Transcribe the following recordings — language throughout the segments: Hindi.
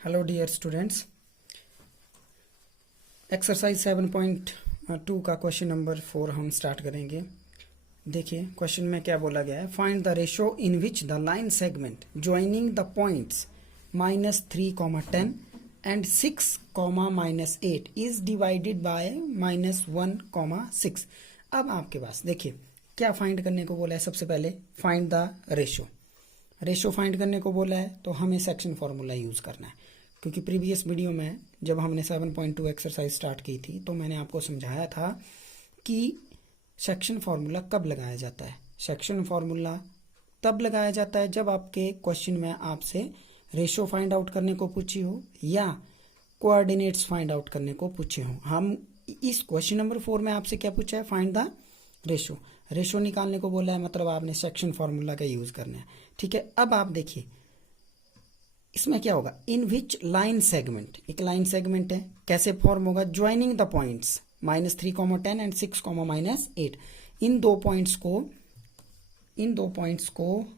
हेलो डियर स्टूडेंट्स, एक्सरसाइज 7.2 का क्वेश्चन नंबर 4 हम स्टार्ट करेंगे। देखिए क्वेश्चन में क्या बोला गया है। Find the ratio in which the line segment joining the points -3, 10 and 6, -8 is divided by -1, 6। अब आपके पास देखिए क्या फाइंड करने को बोला है। सबसे पहले फाइंड द रेशो फाइंड करने को बोला है, तो हमें सेक्शन फॉर्मूला यूज़ करना है। क्योंकि प्रीवियस वीडियो में जब हमने 7.2 एक्सरसाइज स्टार्ट की थी तो मैंने आपको समझाया था कि सेक्शन फार्मूला कब लगाया जाता है। सेक्शन फार्मूला तब लगाया जाता है जब आपके क्वेश्चन में आपसे रेशो फाइंड आउट करने को पूछी हो या कोऑर्डिनेट्स फाइंड आउट करने को पूछे हो। हम इस क्वेश्चन नंबर 4 में आपसे क्या पूछा है, फाइंड द रेशो निकालने को बोला है, मतलब आपने सेक्शन फार्मूला का यूज करना है। ठीक है, अब आप देखिए इसमें क्या होगा। इन विच लाइन सेगमेंट, एक लाइन सेगमेंट है, कैसे फॉर्म होगा। Joining the points -3, 10 and 6, -8। इन दो पॉइंट्स को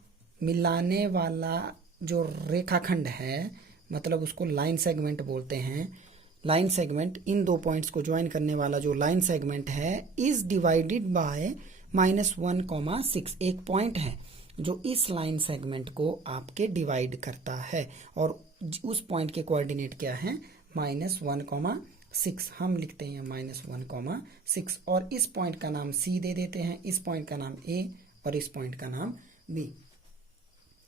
मिलाने वाला जो रेखाखंड है, मतलब उसको लाइन सेगमेंट बोलते हैं। लाइन सेगमेंट, इन दो पॉइंट्स को ज्वाइन करने वाला जो लाइन सेगमेंट है इज डिवाइडेड बाय -1, 6। एक पॉइंट है जो इस लाइन सेगमेंट को आपके डिवाइड करता है और उस पॉइंट के कोऑर्डिनेट क्या है, -1, 6। हम लिखते हैं -1, 6 और इस पॉइंट का नाम C दे देते हैं, इस पॉइंट का नाम A और इस पॉइंट का नाम B।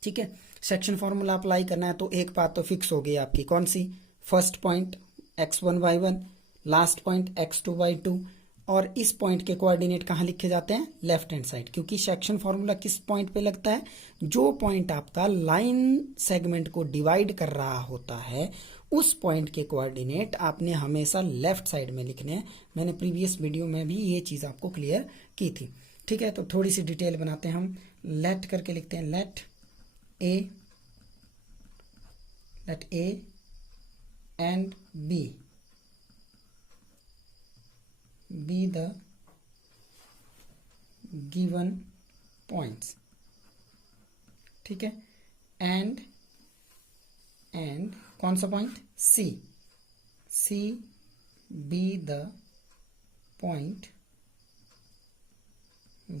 ठीक है, सेक्शन फॉर्मूला अप्लाई करना है तो एक बात तो फिक्स हो गई आपकी, कौन सी। First point x1, y1, last point x2, y2 और इस पॉइंट के कोऑर्डिनेट कहाँ लिखे जाते हैं, लेफ्ट हैंड साइड। क्योंकि सेक्शन फॉर्मूला किस पॉइंट पे लगता है, जो पॉइंट आपका लाइन सेगमेंट को डिवाइड कर रहा होता है उस पॉइंट के कोऑर्डिनेट आपने हमेशा लेफ्ट साइड में लिखने हैं। मैंने प्रीवियस वीडियो में भी ये चीज़ आपको क्लियर की थी। ठीक है, तो थोड़ी सी डिटेल बनाते हैं हम। लेट करके लिखते हैं, let A and be the given points। ठीक है, एंड कौन सा point, C be the point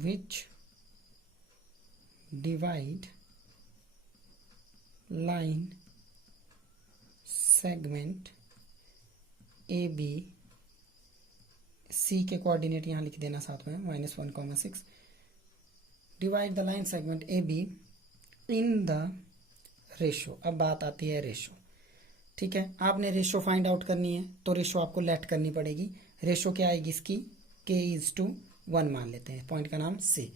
which divide line segment AB। C के कोऑर्डिनेट यहाँ लिख देना साथ में, -1, 6। Divide the line segment AB in the ratio. अब बात आती है रेशो। ठीक है, आपने रेशो फाइंड आउट करनी है तो रेशो आपको लेट करनी पड़ेगी। रेशो क्या आएगी इसकी, K:1 मान लेते हैं, पॉइंट का नाम C।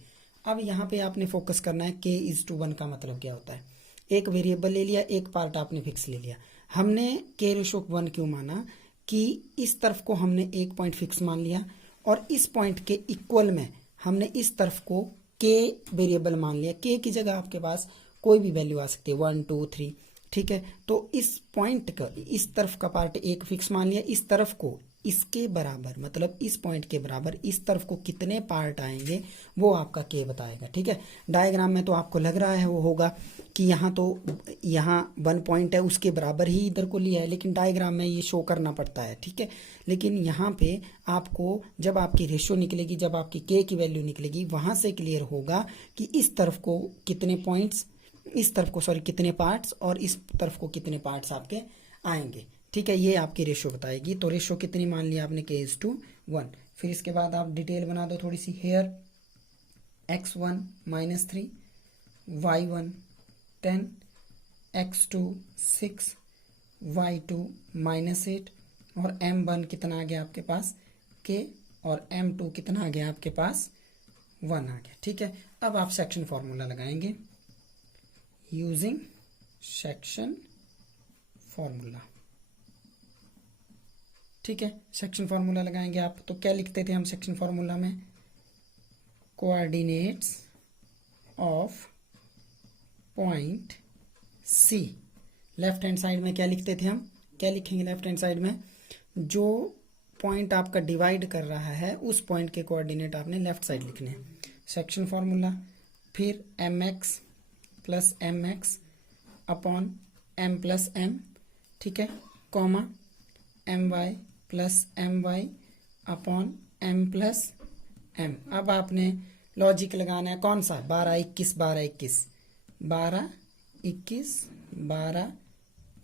अब यहाँ पे आपने फोकस करना है K:1 का मतलब क्या होता है। एक वेरिएबल ले लिया, एक पार्ट आपने फिक्स ले लिया। हमने K:1 क्यों माना कि इस तरफ को हमने एक पॉइंट फिक्स मान लिया और इस पॉइंट के इक्वल में हमने इस तरफ को K वेरिएबल मान लिया। K की जगह आपके पास कोई भी वैल्यू आ सकती है, 1, 2, 3। ठीक है, तो इस पॉइंट का इस तरफ का पार्ट एक फिक्स मान लिया, इस तरफ को इसके बराबर, मतलब इस पॉइंट के बराबर इस तरफ को कितने पार्ट आएंगे वो आपका K बताएगा। ठीक है, डायग्राम में तो आपको लग रहा है वो होगा कि यहाँ 1 पॉइंट है, उसके बराबर ही इधर को लिया है, लेकिन डायग्राम में ये शो करना पड़ता है। ठीक है, लेकिन यहाँ पे आपको जब आपकी रेशो निकलेगी, जब आपकी K की वैल्यू निकलेगी, वहाँ से क्लियर होगा कि इस तरफ को कितने पॉइंट्स, इस तरफ को कितने पार्ट्स और इस तरफ को कितने पार्ट्स आपके आएंगे। ठीक है, ये आपकी रेशो बताएगी। तो रेशो कितनी मान लिया आपने, K:1। फिर इसके बाद आप डिटेल बना दो थोड़ी सी। Hair x1 -3, y1 10, x2 6, y2 -8 और m1 कितना आ गया आपके पास, K, और m2 कितना आ गया आपके पास, 1 आ गया। ठीक है, अब आप सेक्शन फॉर्मूला लगाएंगे यूजिंग सेक्शन फॉर्मूला। ठीक है, सेक्शन फॉर्मूला लगाएंगे आप, तो क्या लिखते थे हम सेक्शन फॉर्मूला में, coordinates of point C। Left hand side में क्या लिखते थे हम, क्या लिखेंगे लेफ्ट हैंड साइड में, जो पॉइंट आपका डिवाइड कर रहा है उस पॉइंट के कोऑर्डिनेट आपने लेफ्ट साइड लिखने हैं। सेक्शन फॉर्मूला, फिर mx + mx upon m + m ठीक है, comma my plus my upon m plus m। अब आपने लॉजिक लगाना है कौन सा, 12 21 12 21 12 21 12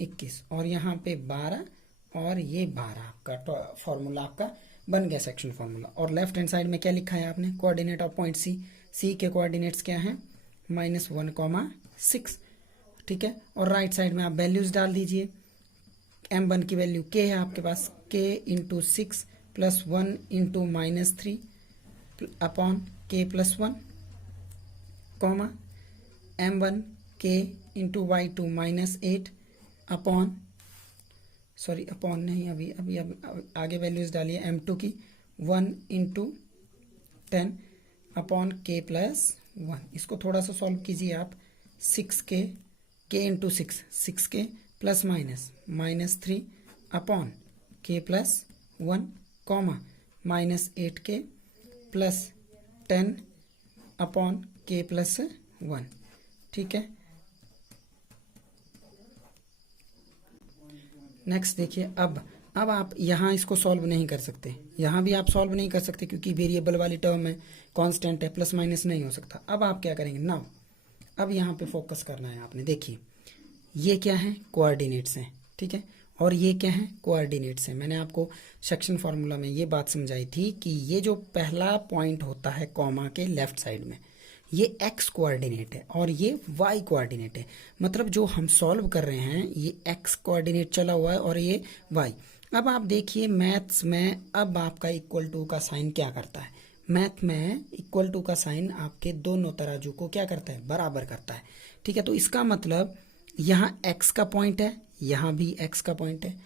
21 और यहाँ पे 12 और ये 12 आपका फॉर्मूला आपका बन गया सेक्शन फॉर्मूला। और लेफ्ट हैंड साइड में क्या लिखा है आपने, कोऑर्डिनेट ऑफ पॉइंट सी के कोऑर्डिनेट्स क्या हैं, -1,6, ठीक है। और राइट साइड में आप वैल्यूज डाल दीजिए। m1 की वैल्यू k है आपके पास, k into 6 plus 1 into -3 upon k plus 1, comma m1 k into y2 -8 upon, sorry upon नहीं, अभी आगे वैल्यूज डालिए m2 की, 1 इंटू 10 अपॉन k प्लस 1। इसको थोड़ा सा सॉल्व कीजिए आप, 6k k into 6k plus -3 upon k plus 1, comma -8k plus 10 upon k plus 1, ठीक है। नेक्स्ट देखिए, अब आप यहाँ इसको सॉल्व नहीं कर सकते, यहाँ भी आप सॉल्व नहीं कर सकते क्योंकि वेरिएबल वाली टर्म है, कांस्टेंट है, प्लस माइनस नहीं हो सकता। अब आप क्या करेंगे, नाउ अब यहाँ पे फोकस करना है आपने। देखिए ये क्या है, कोऑर्डिनेट्स हैं, ठीक है, और ये क्या है, कोऑर्डिनेट्स हैं। मैंने आपको सेक्शन फार्मूला में ये बात समझाई थी कि ये जो पहला पॉइंट होता है कॉमा के लेफ्ट साइड में, ये x कोऑर्डिनेट है और ये y कोऑर्डिनेट है। मतलब जो हम सॉल्व कर रहे हैं ये x कोऑर्डिनेट चला हुआ है और ये y। अब आप देखिए मैथ्स में अब आपका इक्वल टू का साइन क्या करता है, मैथ में इक्वल टू का साइन आपके दोनों तराजू को क्या करता है, बराबर करता है, ठीक है। तो इसका मतलब यहाँ x का पॉइंट है, यहाँ भी x का पॉइंट है,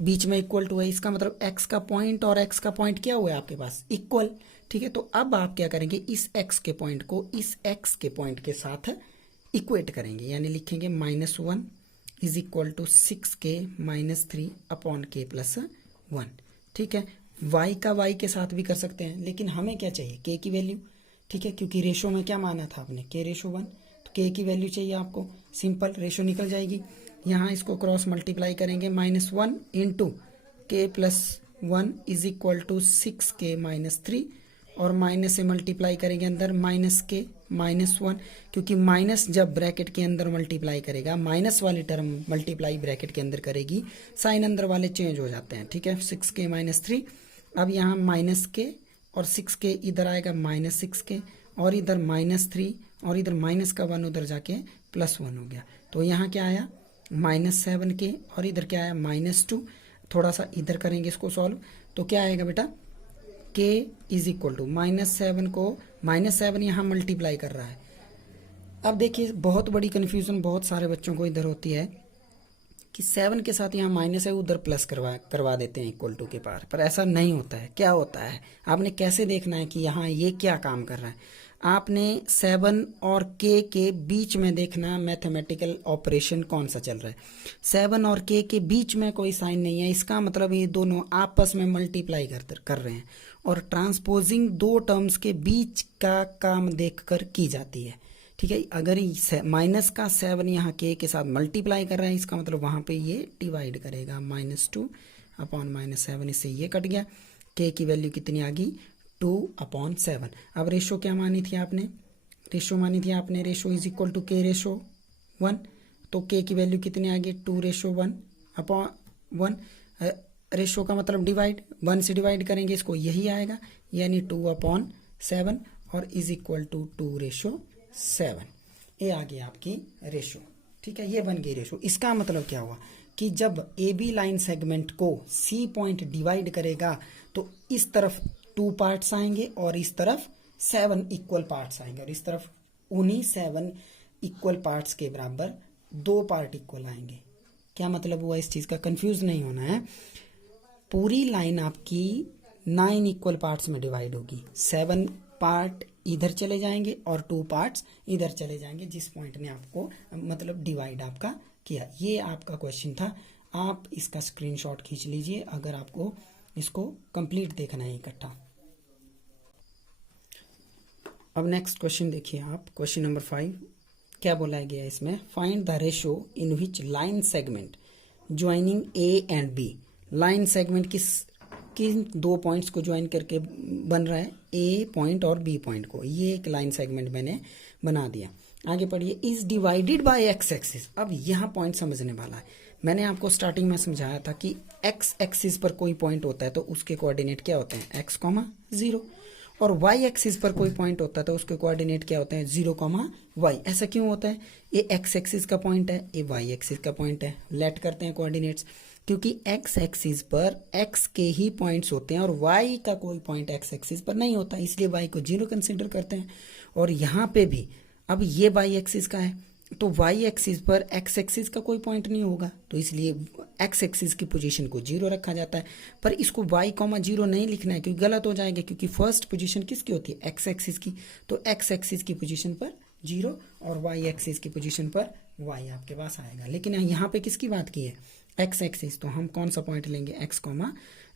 बीच में इक्वल टू है, इसका मतलब x का पॉइंट और x का पॉइंट क्या हुआ है आपके पास, इक्वल, ठीक है। तो अब आप क्या करेंगे, इस x के पॉइंट को इस x के पॉइंट के साथ इक्वेट करेंगे, यानी लिखेंगे -1 is equal to 6k -3 upon k plus 1, ठीक है। y का y के साथ भी कर सकते हैं, लेकिन हमें क्या चाहिए, k की वैल्यू, ठीक है, क्योंकि रेशो में क्या माना था आपने, k/1, तो k की वैल्यू चाहिए आपको, सिंपल रेशो निकल जाएगी। यहाँ इसको क्रॉस मल्टीप्लाई करेंगे, -1 into k plus 1 is equal to 6k -3 और माइनस से मल्टीप्लाई करेंगे अंदर -k -1, क्योंकि माइनस जब ब्रैकेट के अंदर मल्टीप्लाई करेगा, माइनस वाली टर्म मल्टीप्लाई ब्रैकेट के अंदर करेगी, साइन अंदर वाले चेंज हो जाते हैं, ठीक है। 6k -3, अब यहाँ -k और 6k इधर आएगा -6k और इधर -3 और इधर माइनस का 1 उधर जाके +1 हो गया। तो यहाँ क्या आया, -7k और इधर क्या आया, -2। थोड़ा सा इधर करेंगे इसको सॉल्व, तो क्या आएगा बेटा, k इज इक्वल टू -7 को -7 यहाँ मल्टीप्लाई कर रहा है। अब देखिए बहुत बड़ी कन्फ्यूजन बहुत सारे बच्चों को इधर होती है कि 7 के साथ यहाँ माइनस है, उधर प्लस करवा देते हैं इक्वल टू के पार, पर ऐसा नहीं होता है। क्या होता है, आपने कैसे देखना है कि यहाँ ये क्या काम कर रहा है, आपने 7 और k के बीच में देखना मैथमेटिकल ऑपरेशन कौन सा चल रहा है। 7 और k के बीच में कोई साइन नहीं है, इसका मतलब ये दोनों आपस में मल्टीप्लाई कर रहे हैं, और ट्रांसपोजिंग दो टर्म्स के बीच का काम देखकर की जाती है, ठीक है। अगर माइनस का 7 यहाँ k के साथ मल्टीप्लाई कर रहा है, इसका मतलब वहाँ पे ये डिवाइड करेगा, -2 अपॉन -7, इससे ये कट गया, k की वैल्यू कितनी आ गई, 2/7। अब रेशो क्या मानी थी आपने, ratio is equal to k/1, तो k की वैल्यू कितनी आ गई, 2/1/1। रेशो का मतलब डिवाइड, 1 से डिवाइड करेंगे इसको, यही आएगा, यानी 2/7 और इज इक्वल टू 2/7। ये आ गई आपकी रेशो, ठीक है, ये बन गई रेशो। इसका मतलब क्या हुआ कि जब ए बी लाइन सेगमेंट को सी पॉइंट डिवाइड करेगा तो इस तरफ 2 पार्ट्स आएंगे और इस तरफ 7 इक्वल पार्ट्स आएंगे, और इस तरफ उन्हीं 7 इक्वल पार्ट्स के बराबर 2 पार्ट इक्वल आएंगे। क्या मतलब हुआ इस चीज का, कंफ्यूज नहीं होना है। पूरी लाइन आपकी 9 इक्वल पार्ट्स में डिवाइड होगी, 7 पार्ट इधर चले जाएंगे और 2 पार्ट्स इधर चले जाएंगे, जिस पॉइंट ने आपको मतलब डिवाइड आपका किया। ये आपका क्वेश्चन था, आप इसका स्क्रीनशॉट खींच लीजिए अगर आपको इसको कंप्लीट देखना है इकट्ठा। अब नेक्स्ट क्वेश्चन देखिए आप, क्वेश्चन नंबर 5 क्या बोला गया इसमें, find the ratio in which line segment joining A and B, line segment किन दो पॉइंट्स को ज्वाइन करके बन रहा है, ए पॉइंट और बी पॉइंट को, ये एक लाइन सेगमेंट मैंने बना दिया। आगे पढ़िए, is divided by x axis. अब यहाँ पॉइंट समझने वाला है, मैंने आपको स्टार्टिंग में समझाया था कि एक्स एक्सिस पर कोई पॉइंट होता है तो उसके कोऑर्डिनेट क्या होते हैं, एक्स कॉमा 0, और वाई एक्सिस पर कोई पॉइंट होता है तो उसके कोऑर्डिनेट क्या होते हैं, 0 कॉमा वाई। ऐसा क्यों होता है, ये एक्स एक्सिस का पॉइंट है, ये वाई एक्सिस का पॉइंट है, लेट करते हैं कोऑर्डिनेट्स, क्योंकि एक्स एक्सिस पर एक्स के ही पॉइंट्स होते हैं और वाई का कोई पॉइंट एक्स एक्सिस पर नहीं होता, इसलिए वाई को 0 कंसिडर करते हैं। और यहाँ पे भी अब ये वाई एक्सिस का है तो वाई एक्सिस पर एक्स एक्सिस का कोई पॉइंट नहीं होगा, तो इसलिए एक्स एक्सिस की पोजीशन को 0 रखा जाता है। पर इसको वाई कॉमा 0 नहीं लिखना है क्योंकि गलत हो जाएगा, क्योंकि फर्स्ट पोजीशन किसकी होती है, एक्स एक्सिस की, तो एक्स एक्सिस की पोजीशन पर 0 और वाई एक्सिस की पोजीशन पर वाई आपके पास आएगा। लेकिन यहाँ पे किसकी बात की है, एक्स एक्सिस, तो हम कौन सा पॉइंट लेंगे, एक्स कॉमा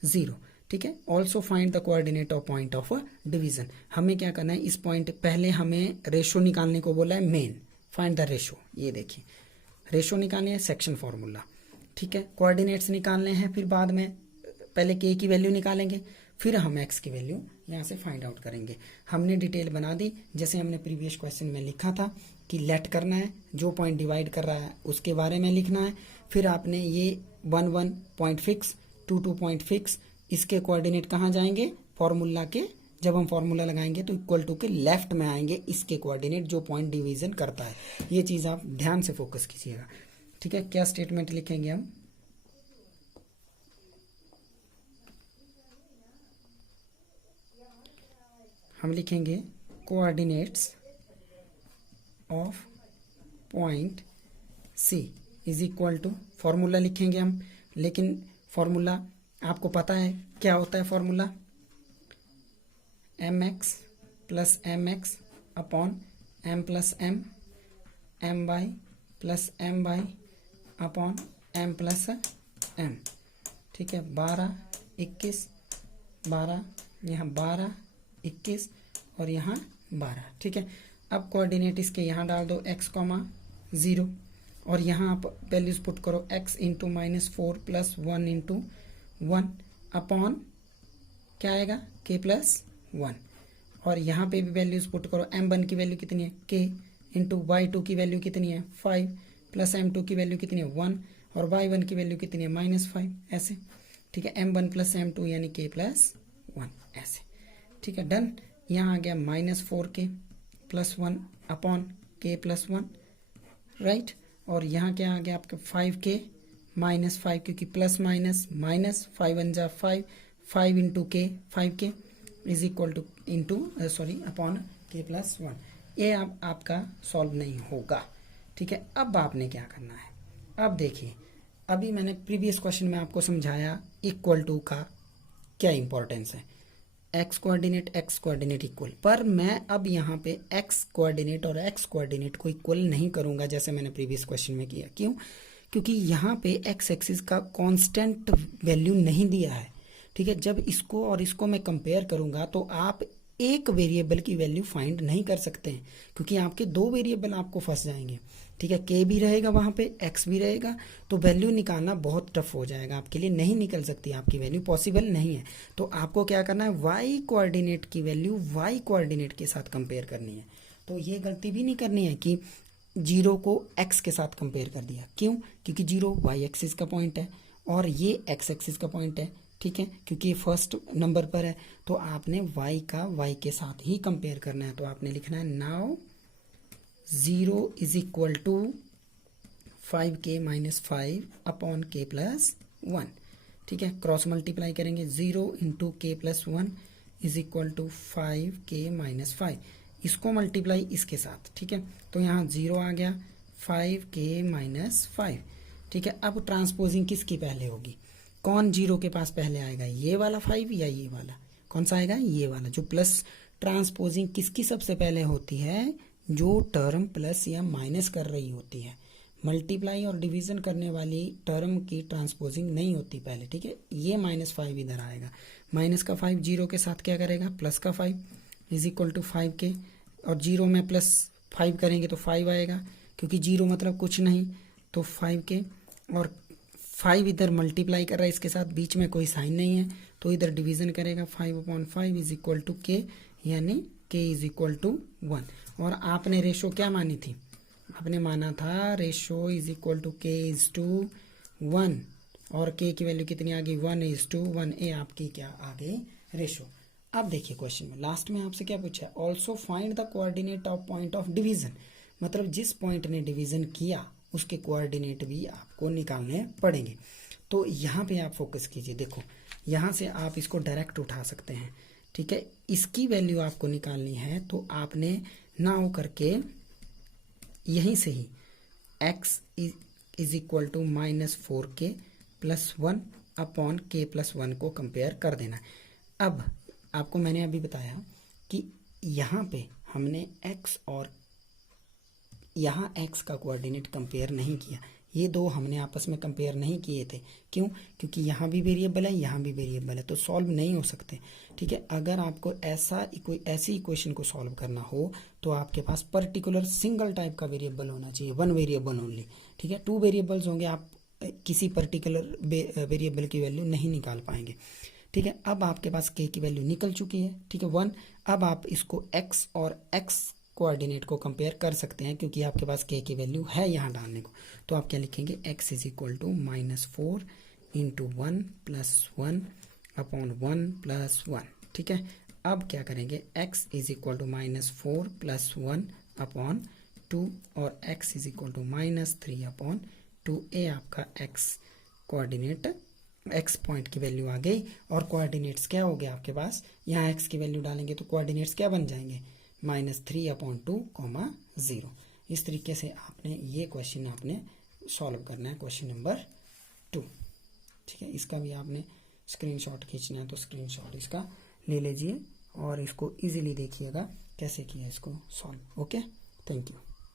0, ठीक है। Also find the coordinate of point of division. हमें क्या करना है, इस पॉइंट पहले हमें रेशो निकालने को बोला है मेन, फाइंड द रेशो, ये देखिए रेशो निकालने है, सेक्शन फॉर्मूला, ठीक है। कोऑर्डिनेट्स निकालने हैं, फिर बाद में पहले के की वैल्यू निकालेंगे, फिर हम एक्स की वैल्यू यहाँ से फाइंड आउट करेंगे। हमने डिटेल बना दी, जैसे हमने प्रीवियस क्वेश्चन में लिखा था कि लेट करना है, जो पॉइंट डिवाइड कर रहा है उसके बारे में लिखना है, फिर आपने ये 1 पॉइंट फिक्स, 2 पॉइंट फिक्स, इसके कोऑर्डिनेट कहाँ जाएंगे, फॉर्मूला के, जब हम फॉर्मूला लगाएंगे तो इक्वल टू के लेफ्ट में आएंगे इसके कोऑर्डिनेट जो पॉइंट डिवीजन करता है। ये चीज़ आप ध्यान से फोकस कीजिएगा, ठीक है। क्या स्टेटमेंट लिखेंगे हम लिखेंगे coordinates of point C is equal to, formula लिखेंगे हम, लेकिन फॉर्मूला आपको पता है क्या होता है, formula m x plus m x upon m plus m y plus m y upon m plus m, ठीक है। 12 21 12, यहाँ 12 21 और यहाँ 12, ठीक है। अब कोऑर्डिनेट इसके यहाँ डाल दो, x कॉमा 0, और यहाँ आप वैल्यूज पुट करो, x into -4 plus 1 into 1 upon क्या आएगा, k प्लस 1, और यहाँ पे भी वैल्यूज पुट करो, m1 की वैल्यू कितनी है, k इंटू y2 की वैल्यू कितनी है 5 प्लस m2 की वैल्यू कितनी है 1 और y1 की वैल्यू कितनी है -5, ऐसे, ठीक है। m1 प्लस m2 यानी k प्लस 1, ऐसे, ठीक है, डन। यहाँ आ गया -4k plus 1 upon k plus 1, right, और यहाँ क्या आ गया आपके 5k -5, क्योंकि प्लस माइनस माइनस 5 1 जा 5, 5 into k 5k is equal two into upon k plus 1। ये आपका सॉल्व नहीं होगा, ठीक है। अब आपने क्या करना है, अब देखिए, अभी मैंने प्रीवियस क्वेश्चन में आपको समझाया इक्वल टू का क्या इंपॉर्टेंस है, एक्स कोऑर्डिनेट इक्वल, पर मैं अब यहाँ पे एक्स कोऑर्डिनेट और एक्स कोऑर्डिनेट को इक्वल नहीं करूँगा जैसे मैंने प्रीवियस क्वेश्चन में किया। क्यों, क्योंकि यहाँ पे एक्स एक्सिस का कांस्टेंट वैल्यू नहीं दिया है, ठीक है। जब इसको और इसको मैं कंपेयर करूँगा तो आप एक वेरिएबल की वैल्यू फाइंड नहीं कर सकते हैं, क्योंकि आपके 2 वेरिएबल आपको फंस जाएंगे, ठीक है। के भी रहेगा वहाँ पे, एक्स भी रहेगा, तो वैल्यू निकालना बहुत टफ हो जाएगा आपके लिए, नहीं निकल सकती आपकी वैल्यू, पॉसिबल नहीं है। तो आपको क्या करना है, वाई कोऑर्डिनेट की वैल्यू वाई कोऑर्डिनेट के साथ कंपेयर करनी है। तो ये गलती भी नहीं करनी है कि 0 को एक्स के साथ कंपेयर कर दिया, क्यों, क्योंकि 0 वाई एक्सिस का पॉइंट है और ये एक्स एक्सिस का पॉइंट है, ठीक है, क्योंकि ये फर्स्ट नंबर पर है, तो आपने y का y के साथ ही कंपेयर करना है। तो आपने लिखना है now 0 is equal to 5k minus 5 upon k plus 1, ठीक है। क्रॉस मल्टीप्लाई करेंगे, 0 into k plus 1 is equal to 5k minus 5, इसको मल्टीप्लाई इसके साथ, ठीक है। तो यहाँ 0 आ गया, 5k माइनस 5, ठीक है। अब ट्रांसपोजिंग किसकी पहले होगी, कौन 0 के पास पहले आएगा, ये वाला 5 या ये वाला, कौन सा आएगा, ये वाला। जो प्लस ट्रांसपोजिंग किसकी सबसे पहले होती है, जो टर्म प्लस या माइनस कर रही होती है, मल्टीप्लाई और डिवीजन करने वाली टर्म की ट्रांसपोजिंग नहीं होती पहले, ठीक है। ये -5 इधर आएगा, माइनस का 5 0 के साथ क्या करेगा, प्लस का 5 इज इक्वल टू 5k, और 0 में प्लस 5 करेंगे तो 5 आएगा, क्योंकि 0 मतलब कुछ नहीं, तो 5k और 5 इधर मल्टीप्लाई कर रहा है इसके साथ, बीच में कोई साइन नहीं है, तो इधर डिवीजन करेगा 5/5 इज इक्वल टू के, यानी के इज इक्वल टू 1। और आपने रेशो क्या मानी थी, आपने माना था रेशो इज इक्वल टू के इज टू 1, और के की वैल्यू कितनी आ गई 1:1। ए आपकी क्या आ गई रेशो। अब देखिए क्वेश्चन में लास्ट में आपसे क्या पूछा है, also find the coordinate of point of division, मतलब जिस पॉइंट ने डिवीजन किया उसके कोऑर्डिनेट भी आपको निकालने पड़ेंगे। तो यहाँ पे आप फोकस कीजिए, देखो यहाँ से आप इसको डायरेक्ट उठा सकते हैं, ठीक है। इसकी वैल्यू आपको निकालनी है तो आपने ना हो करके यहीं से ही x is equal to -4k + 1 upon k + 1 को कंपेयर कर देना है। अब आपको मैंने अभी बताया कि यहाँ पे हमने x और यहाँ x का कोऑर्डिनेट कंपेयर नहीं किया, ये दो हमने आपस में कंपेयर नहीं किए थे। क्यों? क्योंकि यहाँ भी वेरिएबल है, यहाँ भी वेरिएबल है, तो सॉल्व नहीं हो सकते, ठीक है। अगर आपको ऐसी इक्वेशन को सॉल्व करना हो तो आपके पास पर्टिकुलर सिंगल टाइप का वेरिएबल होना चाहिए, 1 वेरिएबल ओनली, ठीक है। 2 वेरिएबल्स होंगे, आप किसी पर्टिकुलर वेरिएबल की वैल्यू नहीं निकाल पाएंगे, ठीक है। अब आपके पास k की वैल्यू निकल चुकी है, ठीक है 1। अब आप इसको x और x कोऑर्डिनेट को कंपेयर कर सकते हैं, क्योंकि आपके पास k की वैल्यू है यहाँ डालने को। तो आप क्या लिखेंगे, x is equal to -4 into 1 + 1 upon 1 + 1, ठीक है। अब क्या करेंगे, x is equal to -4 + 1 upon 2 और x is equal to -3 upon 2। ए आपका x कोऑर्डिनेट, x पॉइंट की वैल्यू आ गई, और कोऑर्डिनेट्स क्या हो गया आपके पास, यहाँ x की वैल्यू डालेंगे तो कोऑर्डिनेट्स क्या बन जाएंगे, -3/2, 0। इस तरीके से आपने ये क्वेश्चन आपने सॉल्व करना है, क्वेश्चन नंबर 2, ठीक है। इसका भी आपने स्क्रीनशॉट खींचना है तो स्क्रीनशॉट इसका ले लीजिए और इसको इजीली देखिएगा कैसे किया इसको सॉल्व। Okay, thank you.